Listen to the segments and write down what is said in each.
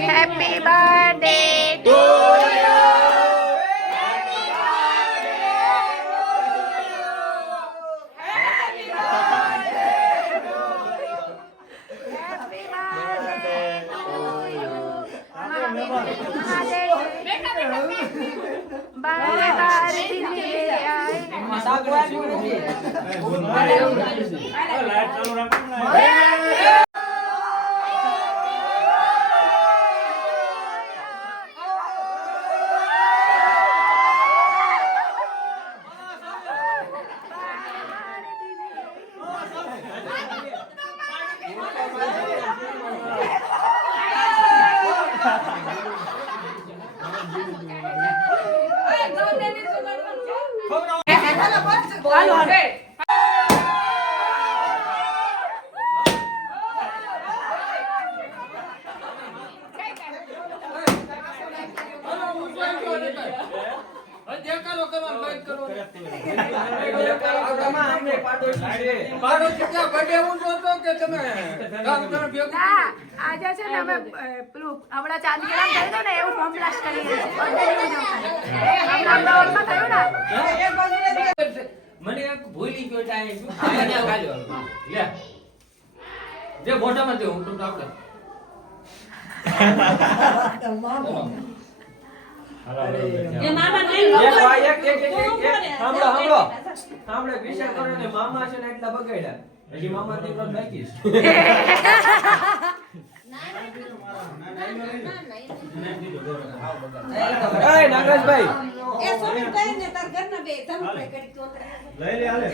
Happy birthday to you. આજે છે ને અમે પેલું હમણાં ચાંદગીરામ થયું હતું ને એવું બોમ્બ બ્લાસ્ટ કરી મને એક ભૂલી ગયો ટાઈમ આયા ગાલ્યો લે જે બોટામાં તે હું તો આપણે એ મામા નહીં સાંભળો વિચાર કરો ને મામા છે ને એટલા બગાડ્યા હજી મામા તે પણ બાકીશ એ નાગરાજભાઈ એ સોની કઈ ને તાર ઘરના બે તમ કઈ કરી તો લઈ લે હાલે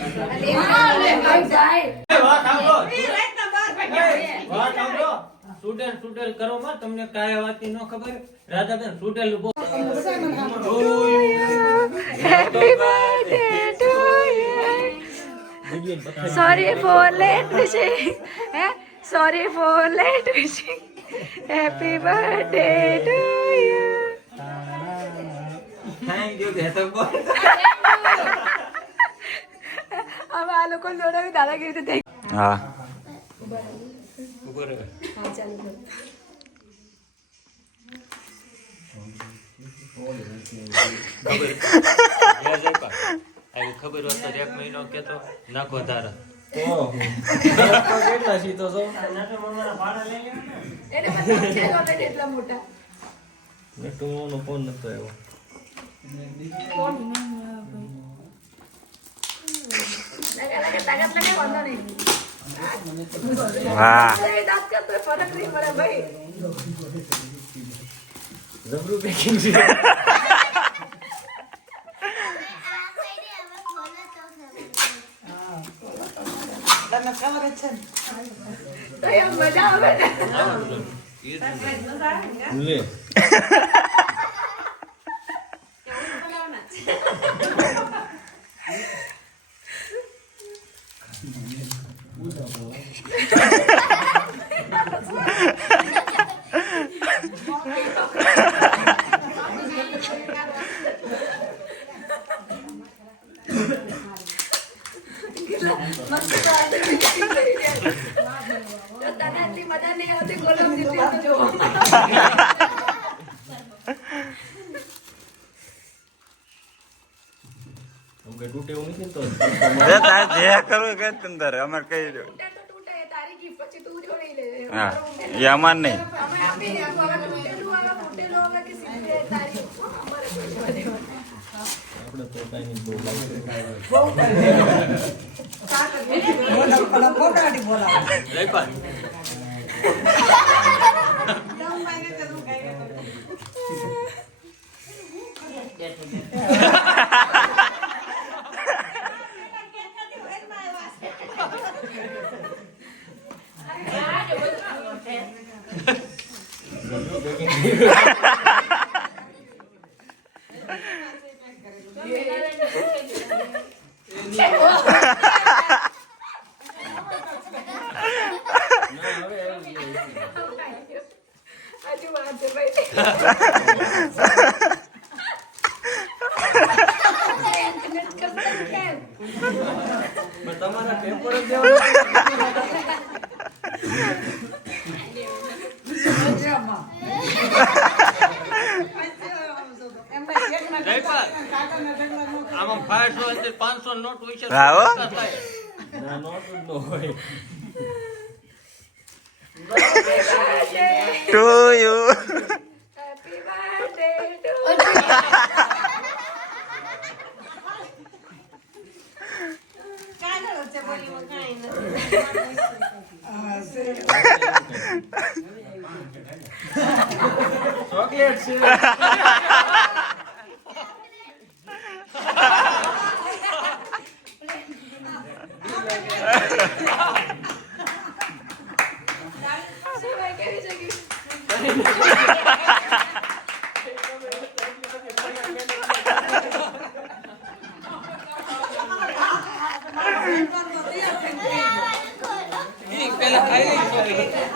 વાહ સાંભળો એ રાતના 12 વાગ્યા વાહ સાંભળો સુડેલ કરો માં તમને કાયા વાતની ન ખબર રાધાબેન સુડેલ બો Happy birthday to you. Sorry for late wishing. Sorry for late wishing. Happy birthday to you. Thank you કે તો બોલ હવે આ લોકો જોડાવી દાદાગીરી તો થઈ હા ઉપર હા ચાલુ કર ખબર હોત તો એક મહિનો કેતો નાખો ધારા કેટલા સીતો છો એને મને એટલા મોટા નો ફોન નતો આવ્યો તાકાત લગે વાંધો નહીં વાહ દાંત કરતો ફરક નહીં પડે ભાઈ જબરું પેકિંગ છે તો એમ મજા આવે ને લે મજા નહીં આવતી કોલમ જીતી તો જોવા કે તૂટે એવું નથી તો જે તારે જે કરવું કે તંદર અમાર કહી દો તૂટે તો તૂટે તારી ગીફ પછી તું જોડી લે હા એ અમાર નહીં અમે આપી હવે તૂટેલું હવે કે સીધે તારી અમારે કોઈ દેવાનું આપણે તો કઈ નહીં બહુ લાગે લઈ પા હવે આવી ગયું. હજુ વાત છે ભાઈ પણ તમારા પેપર જ દેવાના. આમાં 500 500 નોટ હોય છે. હા, હો. ના, નોટ જ ન હોય. To you happy birthday to કાગળ છે બોલી કાંઈ ચોકલેટ છે. કેવી જગ્યા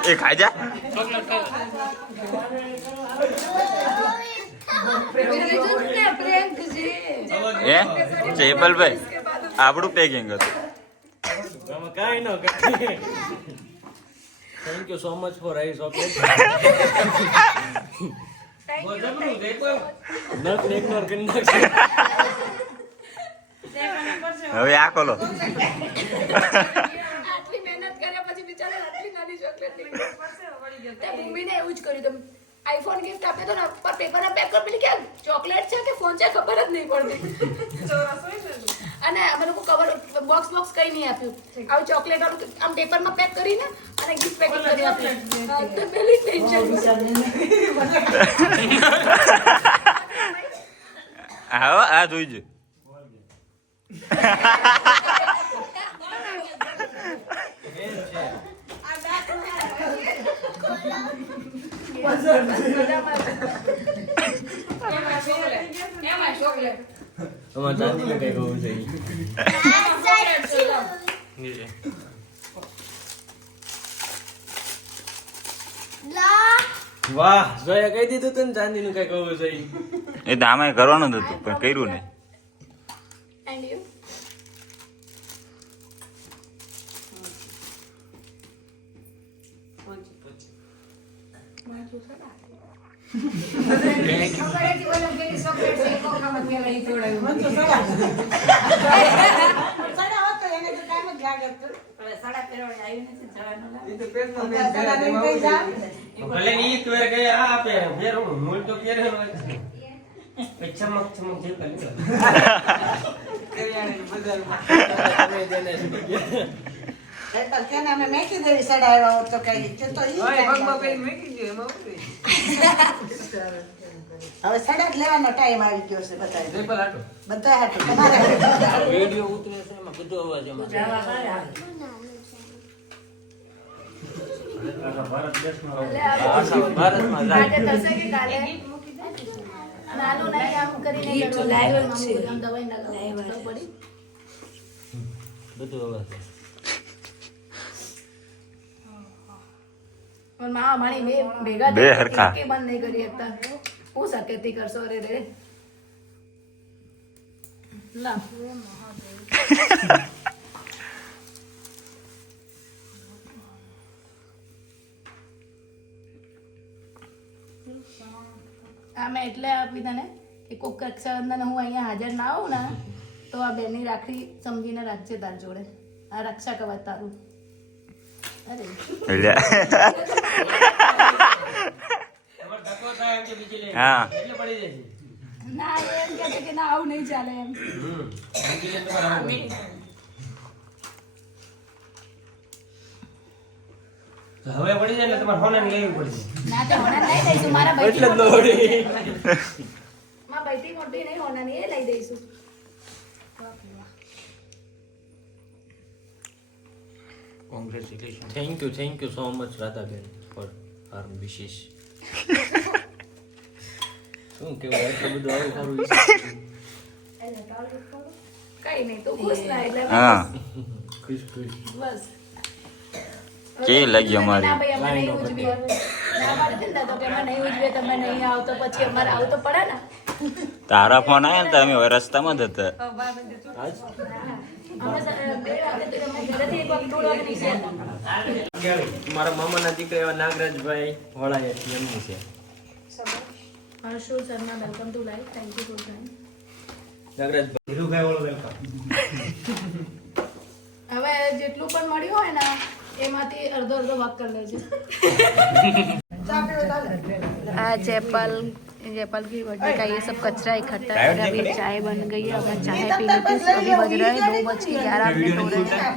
એ ખાઈ જા પ્રિયંક જી હે ચેપલભાઈ આપણું પેકિંગ હતું આમાં કાંઈ ન કરી. Thank you so much four I chocolate. બહુ જબરું છે, કોઈ નટ ઇગ્નોર કરી નાખશે. હવે આ ખોલો આટલી મહેનત કર્યા પછી બિચારા આટલી નાની ચોકલેટ તે ભૂમિને એવું જ કર્યું તમે આઈફોન ગિફ્ટ આપે તો ને પર પેપર પેક કર પેલી કે ચોકલેટ છે કે ફોન છે ખબર જ નહીં પડતી અને અમે લોકો કવર બોક્સ કઈ નહીં આપ્યું આવું ચોકલેટ વાળું આમ પેપરમાં પેક કરીને અને ગિફ્ટ પેકિંગ કરી આપ્યું તો પેલી ટેન્શન હા આ જોઈજો અમારે ચાંદીનું કંઈક હોવું જોઈએ. વાહ જોયા કહી દીધું તને ચાંદીનું કંઈક હોવું જોઈએ. એ તો આમાં કરવાનું જ હતું પણ કર્યું નહીં એન્ડ યુ ભલે ની એક વાર ગયા આ આપે ફેર હું મૂળ તો ફેર ચમક ચમક જે કરી અમે મેકી દેવી સડાવ્યા હોત તો કઈ છે તો ઈ હવે સડા જ લેવાનો ટાઈમ આવી ગયો છે બધા બધા હાટું તમારે વિડિયો ઉતરે છે એમાં બધો અવાજ એમાં ભારતમાં આજે થશે કે કાલે નાનું નહીં આમ કરીને લાઈવ છે દવાઈ ના લાઈવ પડી બધો અવાજ પણ માં મારી બે ભેગા બે હરખા. કે બંધ નહીં કરી શકતા હું સકેતી કરશો રે રે લા આ મેં એટલે આપી તને કે કોક રક્ષાબંધન હું અહીંયા હાજર ના હોઉં ને તો આ બેનની રાખડી સમજીને રાખજે તાર જોડે આ રક્ષા કવચ તારું અરે હા એટલે પડી જશે ના એમ કહે છે કે ના આવું નહીં ચાલે એમ હવે પડી જાય એટલે તમારે હોનાની લેવી પડશે ના તે હોના લઈ દઈશું મારા ભાઈ એટલે જ દોડી. માં ભાઈથી મોટી નહીં હોનાની એ લઈ દઈશું congratulation thank you so much રાધાબેન ફોર આર વિશેષ. શું કેવું એટલું બધું આવું સારું કઈ કઈ નહીં તું ખુશ ના એટલે હા ખુશ ખુશ બસ કેવી લાગી અમારી? ના ભાઈ અમે નહીં ઉજવીએ. ના પાડતી ને તો કે અમે નહીં ઉજવીએ, તમે નહીં આવતો પછી અમારે આવવું તો પડે ને. તારા ફોન આવ્યા ને તો અમે રસ્તામાં જ હતા. આજ અમે 2 વાગે તો અમે ઘરેથી 1 વાગે 2 વાગે નીકળ્યા હતા. મારા મામાના દીકરા એવા નાગરાજભાઈ વળાય એમની છે Harshu Sharma welcome to live. Thank you for joining. નાગરાજભાઈ ધીરુભાઈ ઓલો વેલકમ હવે જેટલું પણ મળ્યું હોય ને એમાંથી અડધો ભાગ કરી લેજો. आज एप्पल की बर्थडे का ये सब कचरा इकट्ठा है. अभी चाय बन गई है. अब मैं चाय पी लेती हूँ. अभी बज रहे हैं 2:11 हो रहे हैं.